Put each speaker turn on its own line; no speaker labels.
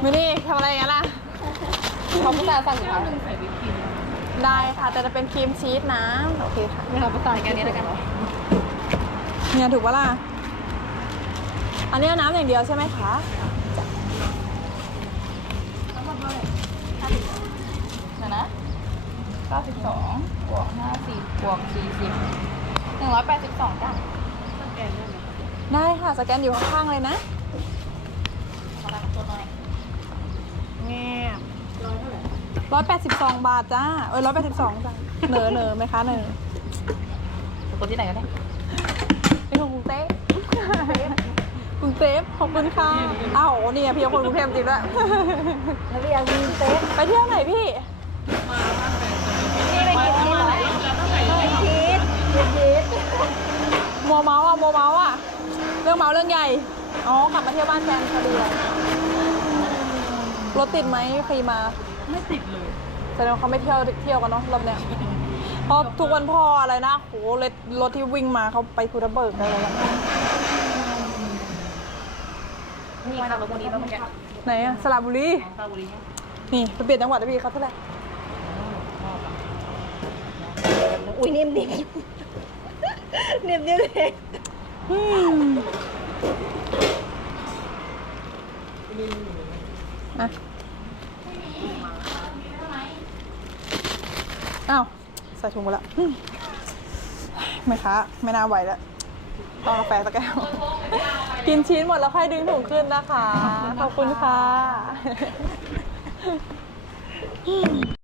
มินี่ทำอะไรกันล่ะเขาผู้ชายสั่งอยู่ค่ะได้ค่ะแต่จะเป็นครีมชีสนะโอเคค่ะไม่ทำภาษาแค่นี้แล้วกันเนี่ยถูกปะล่ะอันนี้น้ำอย่างเดียวใช่ไหมคะนะ92บวก50บวก40 182จ้ะได้ค่ะสแกนอยู่ข้างๆเลยนะเงียบ182 บาทจ้า182จ้ะเหนอไหมคะเหนอคนที่ไหนกันเนี่ยเป็นของกรุงเทพกรุงเทพขอบคุณค่ะอ้าวนี่พี่คนกรุงเทพจริงด้วยแล้วพี่ยังกรุงเทพไปเที่ยวไหนพี่นี่ไปกินที่ไหนชีสมัวเมาอ่ะเรื่องเมาเรื่องใหญ่อ๋อกลับมาเที่ยวบ้านแฟนพอดีเลยรถติดไหมฟรีมาไม่ติดเลยแต่เขาไม่เที่ยวกันเนาะรอบเนี้ยเพราะทุกวันพ่ออะไรนะโหรถที่วิ่งมาเขาไปภูทับเบิกอะไรกันนี่ค่ะบุรีต้องแกไหนอะสระบุรีนี่ไปเปลี่ยนจังหวัดได้พี่เขาเท่าไหร่อุ้ยนิ่มเลยอ่ะอ้าวใส่ถุงไปแล้วไม่ค้าไม่น่าไหวแล้วต้องกาแฟสักแก้วกินชิ้นหมดแล้วค่อยดึงถุงขึ้นนะคะขอบคุณค่ะ